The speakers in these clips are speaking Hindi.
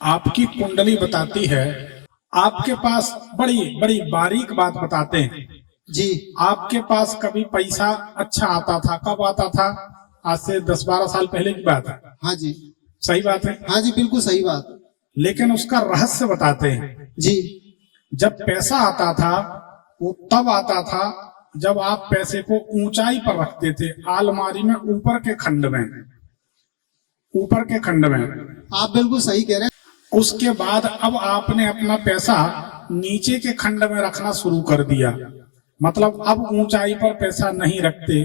आपकी कुंडली बताती है, आपके पास बड़ी बड़ी बारीक बात बताते हैं जी। आपके पास कभी पैसा अच्छा आता था, कब आता था? आज से 10-12 साल पहले की बात है। हाँ जी। सही बात है। हाँ जी, बिल्कुल सही बात। लेकिन उसका रहस्य बताते हैं। जी। जब पैसा आता था वो तब आता था जब आप पैसे को ऊंचाई पर रखते थे, अलमारी में ऊपर के खंड में, ऊपर के खंड में। आप बिल्कुल सही कह रहे हैं। उसके बाद अब आपने अपना पैसा नीचे के खंड में रखना शुरू कर दिया। मतलब अब ऊंचाई पर पैसा नहीं रखते,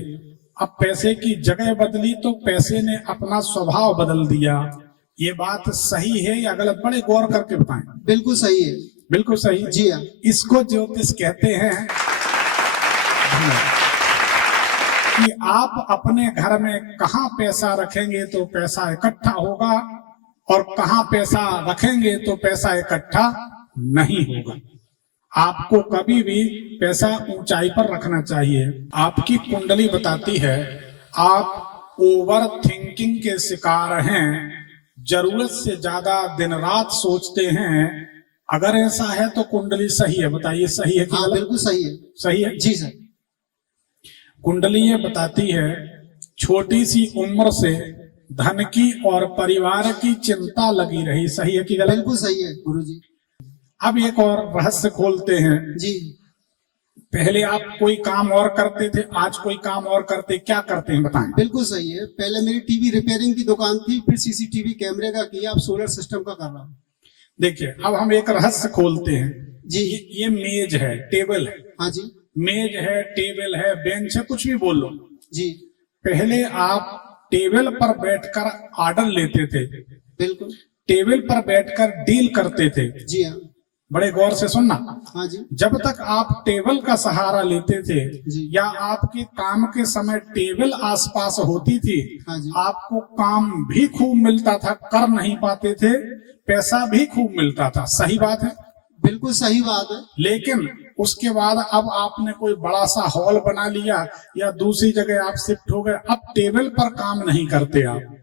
अब पैसे की जगह बदली तो पैसे ने अपना स्वभाव बदल दिया। ये बात सही है या गलत? बड़े गौर करके बताएं। बिल्कुल सही है। बिल्कुल सही। जी हाँ। इसको ज्योतिष कहते हैं कि आप अपने घर में कहाँ पैसा रखेंगे तो पैसा इकट्ठा होगा, और कहाँ पैसा रखेंगे तो पैसा इकट्ठा नहीं होगा। आपको कभी भी पैसा ऊंचाई पर रखना चाहिए। आपकी कुंडली बताती है आप ओवर थिंकिंग के शिकार हैं, जरूरत से ज्यादा दिन रात सोचते हैं। अगर ऐसा है तो कुंडली सही है, बताइए सही है कि हाँ, गलत? बिल्कुल सही है। सही है जी सर। कुंडली ये बताती है छोटी सी उम्र से धन की और परिवार की चिंता लगी रही। सही है कि गलत? बिल्कुल सही है गुरुजी। अब एक और रहस्य खोलते हैं जी। पहले आप कोई काम और करते थे, आज कोई काम और करते, क्या करते हैं बताएं? बिल्कुल सही है। पहले मेरी टीवी रिपेयरिंग की दुकान थी, फिर सीसीटीवी कैमरे का किया, अब सोलर सिस्टम का कर रहा हूँ। देखिए अब हम एक रहस्य खोलते हैं जी। ये मेज है, टेबल है। हाँ जी। मेज है, टेबल है, बेंच है, कुछ भी बोल लो। जी। पहले आप टेबल पर बैठकर ऑर्डर लेते थे, बिल्कुल। टेबल पर बैठकर डील करते थे। जी हाँ। बड़े गौर से सुनना। हाँ जी। जब तक आप टेबल का सहारा लेते थे जी। या आपके काम के समय टेबल आसपास होती थी, हाँ जी। आपको काम भी खूब मिलता था, कर नहीं पाते थे, पैसा भी खूब मिलता था। सही बात है? बिल्कुल सही बात है। लेकिन उसके बाद अब आपने कोई बड़ा सा हॉल बना लिया या दूसरी जगह आप शिफ्ट हो गए, अब टेबल पर काम नहीं करते आप।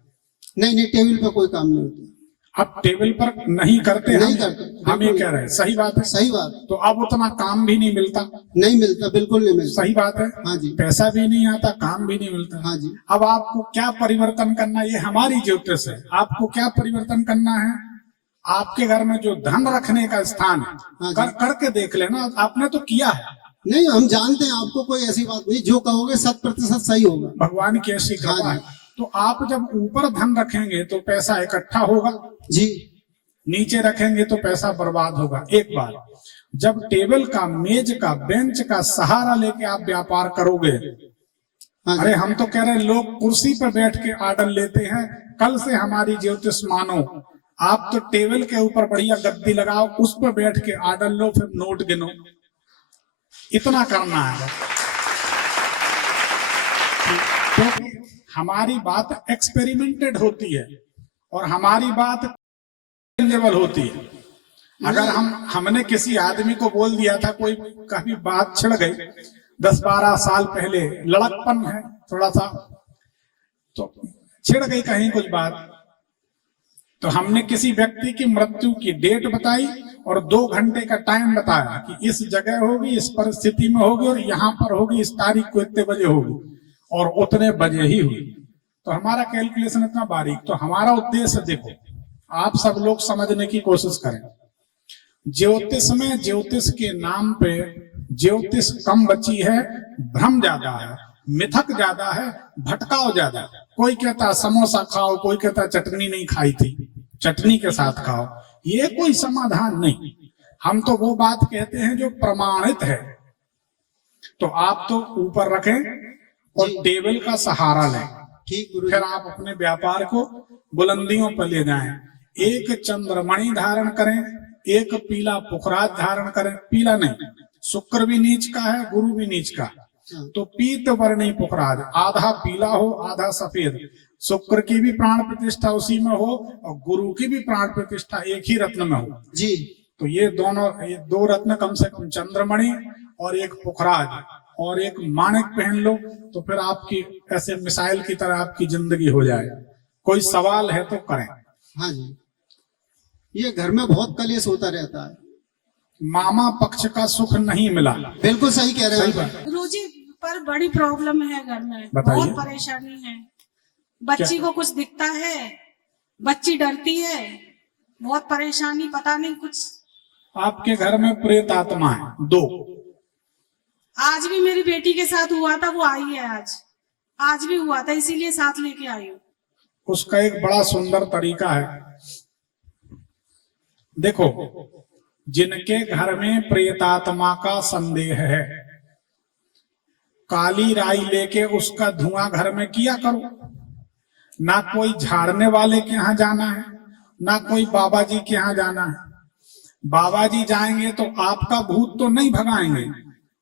नहीं, टेबल पर कोई काम नहीं होता। अब टेबल पर नहीं करते, नहीं करते। हम ये कह रहे हैं। सही बात है। सही बात। तो अब उतना काम भी नहीं मिलता। नहीं मिलता, बिल्कुल नहीं मिलता। सही बात है। हाँ जी। पैसा भी नहीं आता, काम भी नहीं मिलता। हाँ जी। अब आपको क्या परिवर्तन करना, ये हमारी ज्योतिष है। आपको क्या परिवर्तन करना है? आपके घर में जो धन रखने का स्थान है, हाँ करके देख लेना। आपने तो किया है। नहीं, हम जानते हैं, आपको कोई ऐसी बात नहीं, जो कहोगे 100% सही होगा। भगवान की ऐसी कृपा हाँ है। तो आप जब ऊपर धन रखेंगे तो पैसा इकट्ठा होगा जी। नीचे रखेंगे तो पैसा बर्बाद होगा। एक बार जब टेबल का, मेज का, बेंच का सहारा लेके आप व्यापार करोगे, हाँ अरे हम तो कह रहे हैं लोग कुर्सी पर बैठ के ऑर्डर लेते हैं। कल से हमारी ज्योतिष मानो, आप तो टेबल के ऊपर बढ़िया गद्दी लगाओ, उस पर बैठ के ऑर्डर लो, फिर नोट गिनो। इतना करना है क्योंकि हमारी बात एक्सपेरिमेंटेड होती है और हमारी बात लेवल होती है। अगर हमने किसी आदमी को बोल दिया था, कोई काफी बात छिड़ गई 10-12 साल पहले, लड़कपन है थोड़ा सा, तो छिड़ गई कहीं कुछ बात, तो हमने किसी व्यक्ति की मृत्यु की डेट बताई और 2 घंटे का टाइम बताया कि इस जगह होगी, इस परिस्थिति में होगी और यहाँ पर होगी, इस तारीख को इतने बजे होगी, और उतने बजे ही हुई। तो हमारा कैलकुलेशन इतना बारीक। तो हमारा उद्देश्य देखो, आप सब लोग समझने की कोशिश करें। ज्योतिष में ज्योतिष के नाम पे ज्योतिष कम बची है, भ्रम ज्यादा है, मिथक ज्यादा है, भटकाव ज्यादा है। कोई कहता समोसा खाओ, कोई कहता चटनी नहीं खाई थी, चटनी के साथ खाओ। ये कोई समाधान नहीं। हम तो वो बात कहते हैं जो प्रमाणित है। तो आप तो ऊपर रखें और टेबल का सहारा लें, ठीक। फिर आप अपने व्यापार को बुलंदियों पर ले जाएं। एक चंद्रमणि धारण करें, एक पीला पुखराज धारण करें। पीला नहीं, शुक्र भी नीच का है, गुरु भी नीच का, तो पीत वर्णी पुखराज, आधा पीला हो आधा सफेद। शुक्र की भी प्राण प्रतिष्ठा उसी में हो और गुरु की भी प्राण प्रतिष्ठा एक ही रत्न में हो जी। तो ये दोनों, ये 2 रत्न कम से कम, चंद्रमणि और एक पुखराज और एक माणिक पहन लो, तो फिर आपकी ऐसे मिसाइल की तरह आपकी जिंदगी हो जाए। कोई सवाल है तो करें। हाँ जी। ये घर में बहुत कलेश होता रहता है। मामा पक्ष का सुख नहीं मिला। बिल्कुल सही कह रहे सही हैं। बात। गुरुजी पर बड़ी प्रॉब्लम है घर में, बताइए। बहुत परेशानी है। बच्ची को कुछ दिखता है, बच्ची डरती है, बहुत परेशानी, पता नहीं कुछ। आपके घर में प्रेत आत्मा है 2। आज भी मेरी बेटी के साथ हुआ था, वो आई है आज भी हुआ था, इसीलिए साथ लेके आई हूँ। उसका एक बड़ा सुंदर तरीका है। देखो, जिनके घर में प्रेतात्मा का संदेह है, काली राई लेके उसका धुआं घर में किया करो। ना कोई झाड़ने वाले के यहाँ जाना है, ना कोई बाबा जी के यहाँ जाना है। बाबा जी जाएंगे तो आपका भूत तो नहीं भगाएंगे,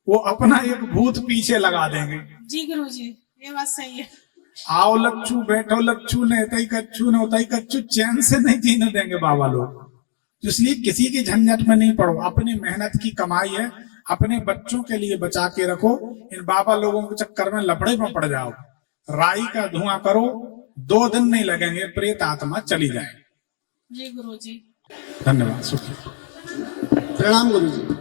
वो अपना एक भूत पीछे लगा देंगे। जी गुरुजी, ये बात सही है। आओ लच्छू, बैठो लच्छू, नेतई कच्छू, नोतई कच्छू, चैन से नहीं जीने देंगे बाबा लोग। इसलिए किसी की झंझट में नहीं पड़ो। अपनी मेहनत की कमाई है, अपने बच्चों के लिए बचा के रखो। इन बाबा लोगों के चक्कर में लफड़े में पड़ जाओ। राई का धुआं करो, 2 दिन नहीं लगेंगे, प्रेत आत्मा चली जाए। जी गुरुजी। धन्यवाद। सुखी। प्रणाम गुरुजी।